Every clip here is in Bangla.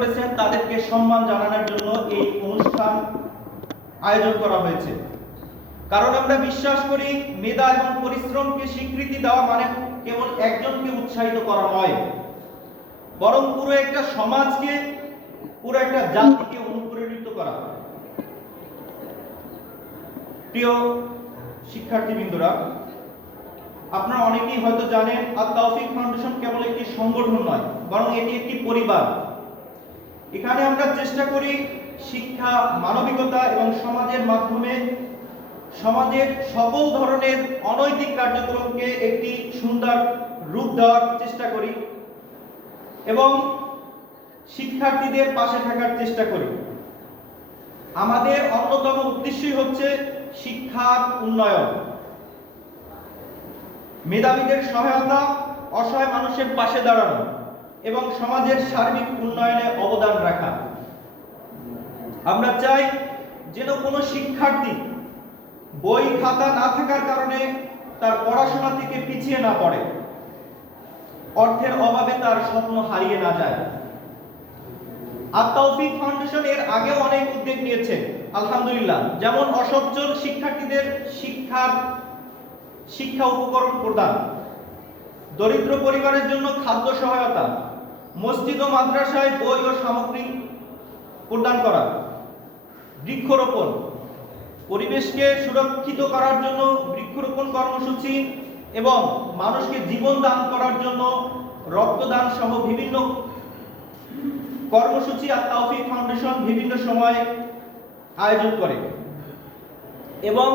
করেছেন তাদেরকে সম্মান জানানোর জন্য এই অনুষ্ঠান আয়োজন করা হয়েছে। কারণ আমরা বিশ্বাস করি মেধা এবং পরিশ্রমকে স্বীকৃতি দেওয়া মানে কেবল একজনকে উৎসাহিত করা নয়, বরং পুরো একটা সমাজকে, পুরো একটা জাতিকে অনুপ্রেরিত করা। প্রিয় শিক্ষার্থীবৃন্দরা, আপনারা অনেকেই হয়তো জানেন আত-তাওফিক ফাউন্ডেশন কেবল একটি সংগঠন নয়, বরং এটি একটি পরিবার। এখানে আমরা চেষ্টা করি শিক্ষা, মানবিকতা এবং সমাজের মাধ্যমে সমাজের সকল ধরনের অনৈতিক কার্যক্রমকে একটি সুন্দর রূপ দেওয়ার চেষ্টা করি এবং শিক্ষার্থীদের পাশে থাকার চেষ্টা করি। আমাদের অন্যতম উদ্দেশ্যই হচ্ছে শিক্ষার উন্নয়ন, মেধাবীদের সহায়তা, অসহায় মানুষের পাশে দাঁড়ানো এবং সমাজের সার্বিক উন্নয়নে অবদান রাখা। আমরা চাই যেন কোনো শিক্ষার্থী বই খাতা না থাকার কারণে তার পড়াশোনা থেকে পিছিয়ে না পড়ে, অর্থের অভাবে তার স্বপ্ন হারিয়ে না যায়। আত-তাওফিক ফাউন্ডেশন এর আগেও অনেক উদ্যোগ নিয়েছে আলহামদুলিল্লাহ, যেমন অসচ্ছল শিক্ষার্থীদের শিক্ষা উপকরণ প্রদান, দরিদ্র পরিবারের জন্য খাদ্য সহায়তা, মসজিদ ও মাদ্রাসায় বই ও সামগ্রী প্রদান করা, বৃক্ষরোপণ, পরিবেশকে সুরক্ষিত করার জন্য বৃক্ষরোপণ কর্মসূচি এবং মানুষকে জীবন দান করার জন্য রক্তদান সহ বিভিন্ন কর্মসূচি আত-তাওফিক ফাউন্ডেশন বিভিন্ন সময় আয়োজন করে এবং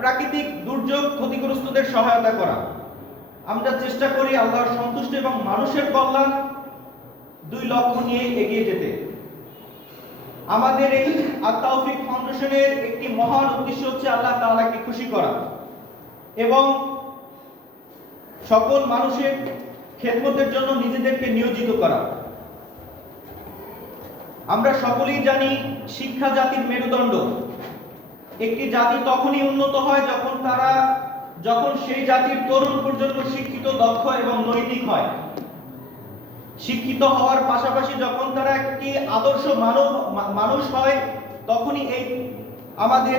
প্রাকৃতিক দুর্যোগ ক্ষতিগ্রস্তদের সহায়তা করা। আমরা চেষ্টা করি আল্লাহর সন্তুষ্টি এবং মানুষের কল্যাণ দুই লক্ষ্য নিয়ে এগিয়ে যেতে। আমাদের এই আত-তাওফিক ফাউন্ডেশনের একটি মহান উদ্দেশ্য হচ্ছে আল্লাহ তাআলাকে খুশি করা এবং সকল মানুষের খেদমতের জন্য নিজেদেরকে নিয়োজিত করা। আমরা সকলেই জানি শিক্ষা জাতির মেরুদণ্ড। একটি জাতি তখনই উন্নত হয় যখন সেই জাতির তরুণ পর্যন্ত শিক্ষিত, দক্ষ এবং নৈতিক হয়। শিক্ষিত হওয়ার পাশাপাশি যখন তারা একটি আদর্শ মানুষ হয়, তখনই আমাদের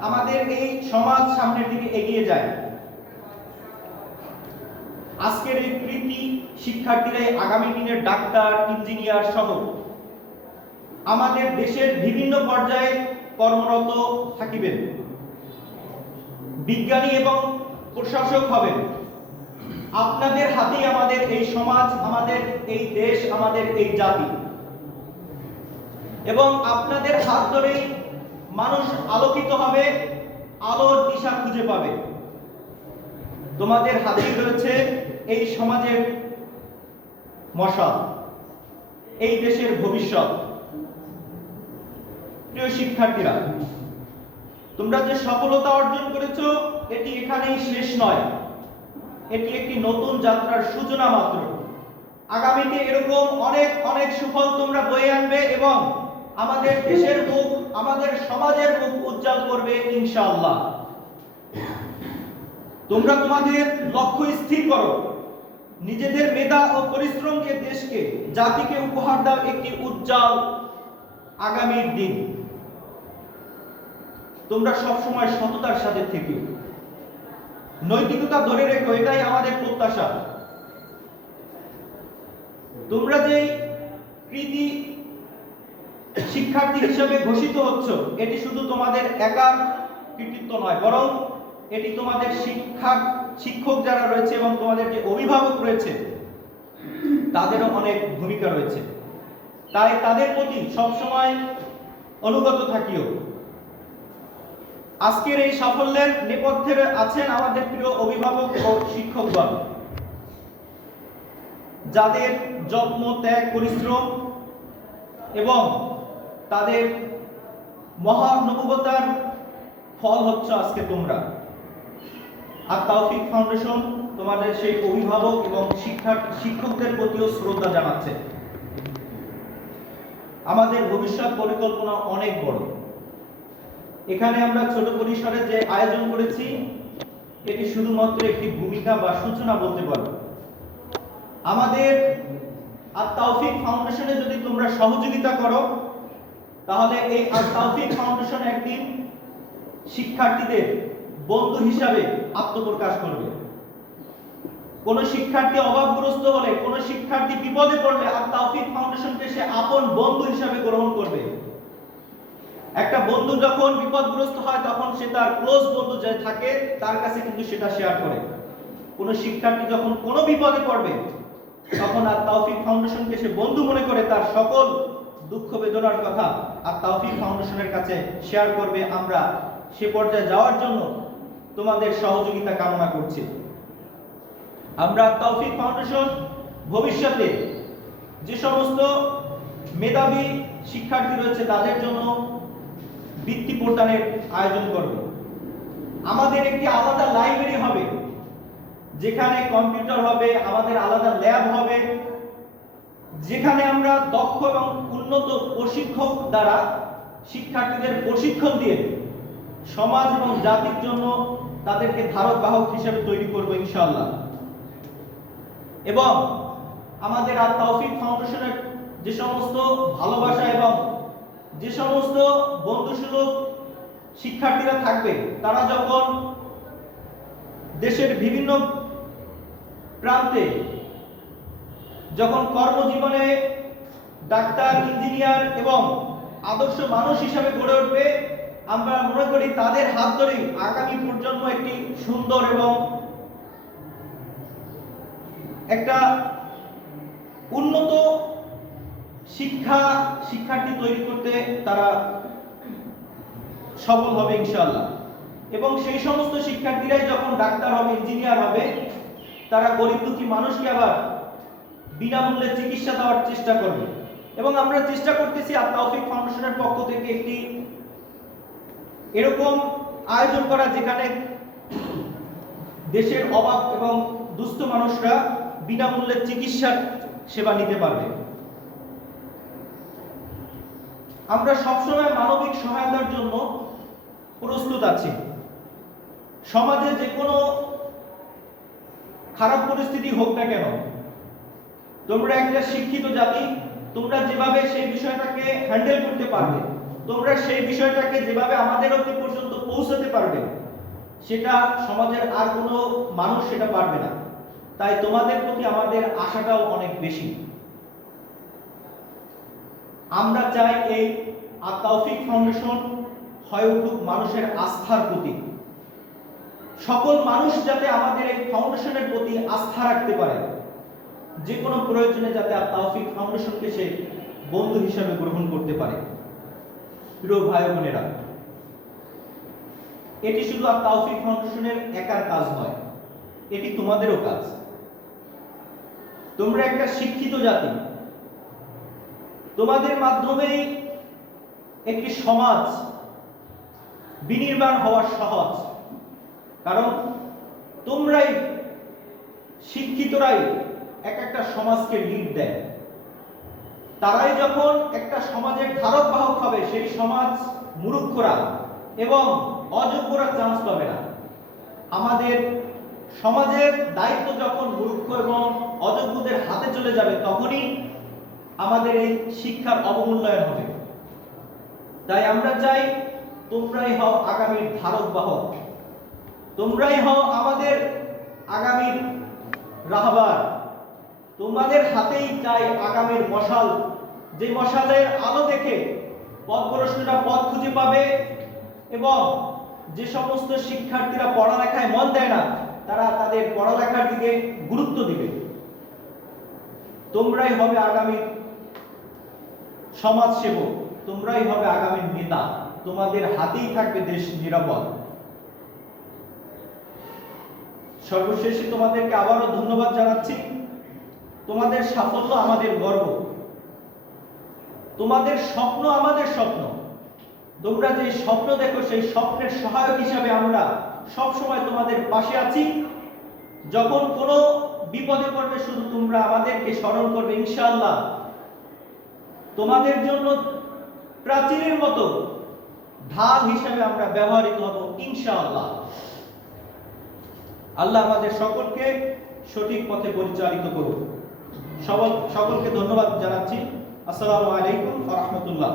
আমাদের এই সমাজ সামনের দিকে এগিয়ে যায়। আজকের এই কৃতি শিক্ষার্থীরাই আগামী দিনের ডাক্তার, ইঞ্জিনিয়ার সহ আমাদের দেশের বিভিন্ন পর্যায়ে কর্মরত থাকিবেন, বিজ্ঞানী এবং প্রশাসক হবেন। আপনাদের হাতেই আমাদের এই সমাজ, আমাদের এই দেশ, আমাদের এই জাতি, এবং আপনাদের হাত ধরেই মানুষ আলোকিত হবে, আলোর দিশা খুঁজে পাবে। তোমাদের হাতেই রয়েছে এই সমাজের মশাল, এই দেশের ভবিষ্যৎ। প্রিয় শিক্ষার্থীরা, তোমরা যে সফলতা অর্জন করেছো এটি এখানেই শেষ নয়, এটি একটি নতুন যাত্রার সূচনা মাত্র। আগামীতে এরকম অনেক অনেক সুফল তোমরা বয়ে আনবে এবং আমাদের দেশের মুখ, আমাদের সমাজের মুখ উজ্জ্বল করবে ইনশাআল্লাহ। তোমরা তোমাদের লক্ষ্য স্থির করো, নিজেদের মেধা ও পরিশ্রমকে দেশকে, জাতিকে উপহার দাও একটি উজ্জ্বল আগামীর দিন। তোমরা সবসময় সততার সাথে থেকো, নৈতিকতা ধরে রেখো, এটাই আমাদের প্রত্যাশা। তোমরা যে কৃতি শিক্ষার্থী হিসেবে ঘোষিত হচ্ছ, এটি শুধু তোমাদের একার কৃতিত্ব নয়, বরং এটি তোমাদের শিক্ষক যারা রয়েছে এবং তোমাদের যে অভিভাবক রয়েছে তাদেরও অনেক ভূমিকা রয়েছে। তাই তাদের প্রতি সবসময় অনুগত থাকিও। আজকের এই সাফল্যের নেপথ্যে আছেন আমাদের প্রিয় অভিভাবক ও শিক্ষকগণ, যাদের যত্ন, ত্যাগ, পরিশ্রম এবং তাদের মহানুভবতার ফল হচ্ছে আজকে তোমরা। আত-তাওফিক ফাউন্ডেশন তোমাদের সেই অভিভাবক এবং শিক্ষকদের প্রতিও শ্রদ্ধা জানাচ্ছে। আমাদের ভবিষ্যৎ পরিকল্পনা অনেক বড়। এখানে আমরা ছোট পরিসরে যে আয়োজন করেছি এটি শুধুমাত্র একটি ভূমিকা বা সূচনা বলতে পারো। আমাদের আত-তাওফিক ফাউন্ডেশনে যদি তোমরা সহযোগিতা করো, তাহলে এই আত-তাওফিক ফাউন্ডেশন একদিন শিক্ষার্থীদের বন্ধু হিসাবে আত্মপ্রকাশ করবে। কোন শিক্ষার্থী অভাবগ্রস্ত হলে, কোন শিক্ষার্থী বিপদে পড়লে আত-তাওফিক ফাউন্ডেশনকে সে আপন বন্ধু হিসাবে গ্রহণ করবে। একটা বন্ধু যখন বিপদগ্রস্ত হয় তখন সে তার ক্লোজ বন্ধু যে থাকে তার কাছে কিন্তু সেটা শেয়ার করে। কোন শিক্ষার্থী যখন কোনো বিপদে পড়বে তখন আত-তাওফিক ফাউন্ডেশনকে সে বন্ধু মনে করে তার সকল দুঃখ বেদনার কথা আত-তাওফিক ফাউন্ডেশনের কাছে শেয়ার করবে। আমরা সে পর্যায়ে যাওয়ার জন্য তোমাদের সহযোগিতা কামনা করছি। আমরা আত-তাওফিক ফাউন্ডেশন ভবিষ্যতে যে সমস্ত মেধাবী শিক্ষার্থী রয়েছে তাদের জন্য বৃত্তি প্রদানের আয়োজন করব। আমাদের একটি আলাদা লাইব্রেরি হবে, যেখানে কম্পিউটার হবে, আমাদের আলাদা ল্যাব হবে, যেখানে আমরা দক্ষ এবং উন্নত প্রশিক্ষক দ্বারা শিক্ষার্থীদের প্রশিক্ষণ দিয়ে সমাজ এবং জাতির জন্য তাদেরকে ধারক বাহক হিসেবে তৈরি করব ইনশাআল্লাহ। এবং আমাদের আত-তাওফিক ফাউন্ডেশনের যে সমস্ত ভালোবাসা এবং যে সমস্ত বন্ধুসুলভ শিক্ষার্থীরা থাকবে, তারা যখন দেশের বিভিন্ন প্রান্তে যখন কর্মজীবনে ডাক্তার, ইঞ্জিনিয়ার এবং আদর্শ মানুষ হিসাবে গড়ে উঠবে, আমরা মনে করি তাদের হাত ধরেই আগামী প্রজন্ম একটি সুন্দর এবং একটা উন্নত শিক্ষার্থী তৈরি করতে তারা সফল হবে ইনশাআল্লাহ। এবং সেই সমস্ত শিক্ষার্থীরাই যখন ডাক্তার হবে, ইঞ্জিনিয়ার হবে, তারা গরিব দুঃখী মানুষকে আবার বিনামূল্যে চিকিৎসা দেওয়ার চেষ্টা করবে। এবং আমরা চেষ্টা করতেছি আত-তাওফিক ফাউন্ডেশনের পক্ষ থেকে একটি এরকম আয়োজন করা, যেখানে দেশের অভাব এবং দুস্থ মানুষরা বিনামূল্যে চিকিৎসার সেবা নিতে পারবে। আমরা সবসময় মানবিক সহায়তার জন্য প্রস্তুত আছি। সমাজে যে কোনো খারাপ পরিস্থিতি হোক না কেন, তোমরা একটা শিক্ষিত জাতি, তোমরা যেভাবে সেই বিষয়টাকে হ্যান্ডেল করতে পারবে, তোমরা সেই বিষয়টাকে যেভাবে আমাদের অবধি পর্যন্ত পৌঁছাতে পারবে, সেটা সমাজের আর কোনো মানুষ সেটা পারবে না। তাই তোমাদের প্রতি আমাদের আশাটাও অনেক বেশি। আমরা চাই এই আত-তাওফিক ফাউন্ডেশন হয়ে উঠুক মানুষের আস্থার প্রতীক। সকল মানুষ যাতে আমাদের এই ফাউন্ডেশনের প্রতি আস্থা রাখতে পারে, যে কোনো প্রয়োজনে যাতে আত-তাওফিক ফাউন্ডেশনকে সে বন্ধু হিসাবে গ্রহণ করতে পারে। প্রিয় ভাই বোনেরা, এটি শুধু আত-তাওফিক ফাউন্ডেশনের একার কাজ নয়, এটি তোমাদেরও কাজ। তোমরা একটা শিক্ষিত জাতি, তোমাদের মাধ্যমেই একটি সমাজ বিনির্মাণ হওয়া সহজ। কারণ তোমরাই, শিক্ষিতরাই একটা সমাজকে লিড দেয়। তারাই যখন একটা সমাজের ধারক বাহক হবে, সেই সমাজ মূর্খরা এবং অযোগ্যরা চান্স পাবে না। আমাদের সমাজের দায়িত্ব যখন মূর্খ এবং অযোগ্যদের হাতে চলে যাবে, তখনই আমাদের এই শিক্ষার অবমূল্যায়ন হবে। তাই আমরা চাই তোমরাই হও আগামীর ধারক বাহক, তোমরাই হও আমাদের আগামীর রাহবার। তোমাদের হাতেই চাই আগামীর মশাল, যে মশালের আলো দেখে পথভ্রষ্টরা পথ খুঁজে পাবে এবং যে সমস্ত শিক্ষার্থীরা পড়ালেখায় মন দেয় না, তারা তাদের পড়ালেখার দিকে গুরুত্ব দিবে। তোমরাই হবে আগামীর সমাজসেবক, তোমরাই হবে আগামীর নেতা, তোমাদের হাতেই থাকবে দেশ নিরাপদ। সর্বশেষে তোমাদেরকে আবারও ধন্যবাদ জানাচ্ছি। তোমাদের সাফল্য আমাদের গর্ব, তোমাদের স্বপ্ন আমাদের স্বপ্ন। তোমরা যে স্বপ্ন দেখো, সেই স্বপ্নের সহায়ক হিসাবে আমরা সব সময় তোমাদের পাশে আছি। যখন কোনো বিপদে পড়বে, শুধু তোমরা আমাদেরকে স্মরণ করবে, ইনশাআল্লাহ তোমাদের জন্য প্রাচীরের মতো ঢাল হিসাবে আমরা ব্যবহৃত হব ইনশাআল্লাহ। আল্লাহ আমাদের সকলকে সঠিক পথে পরিচালিত করুন। সকলকে ধন্যবাদ জানাচ্ছি। আসসালামু আলাইকুম ওয়া রাহমাতুল্লাহ।